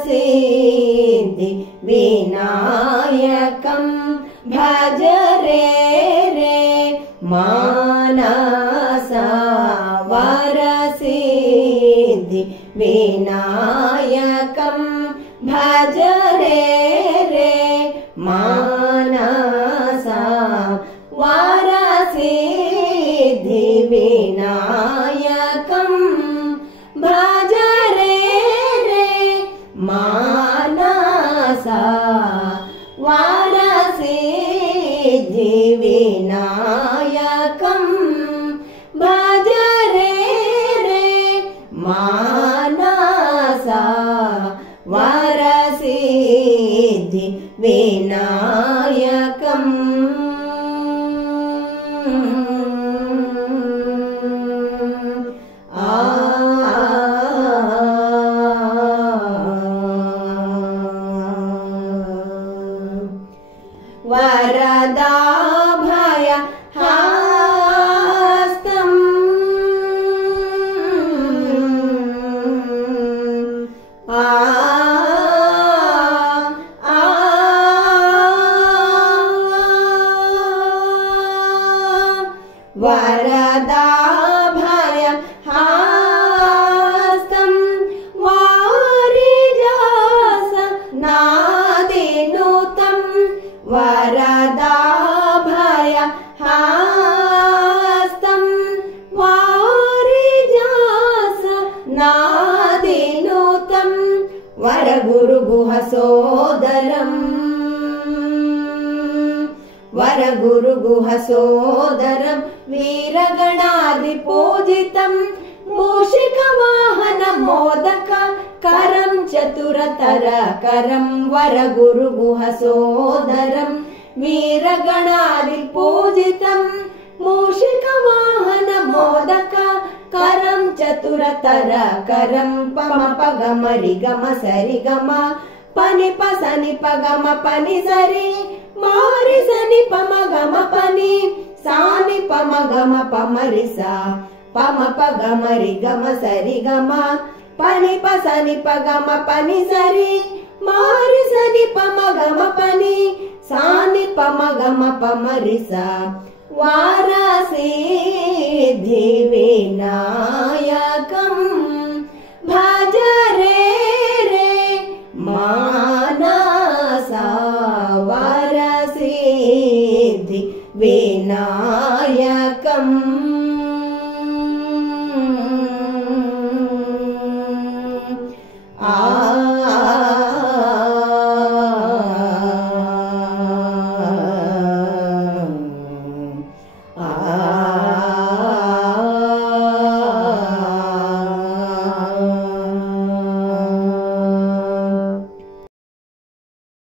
वरसिद्धि विनायकं भज रे मानसा वरसिद्धि विनायकं भज रे मानसा वरसिद्धि विनायकं भज मानसा वरसिद्धि विनायकं भज रे मानसा वरसिद्धि विनायकं वरदाभय हस्तं वरदाभय हस्तं वारिजास नादिनुतं वरदाभय हस्तं वारिजास नादिनुतं वरगुरुगुह सोदरं वरगुरुगुह सोदरं वीरगणादिपूजितं मूषिकवाहन मोदक करं चतुरतर करं वरगुरुगुह सोदरं वीरगणादिपूजितं मूषिकवाहन मोदक करं चतुरतर करं पम पग मरि गम सरि गम पनि प सनि पगम पनि सरि मारि सनि पम गम पनि सानि पम गम पमरि सा पम पग मरि गम सरि गम पनि प सनि पगम पनि सरि मारि सनि पम गम पनि सानि पम गम पमरि सा वरसिद्धि विनायकं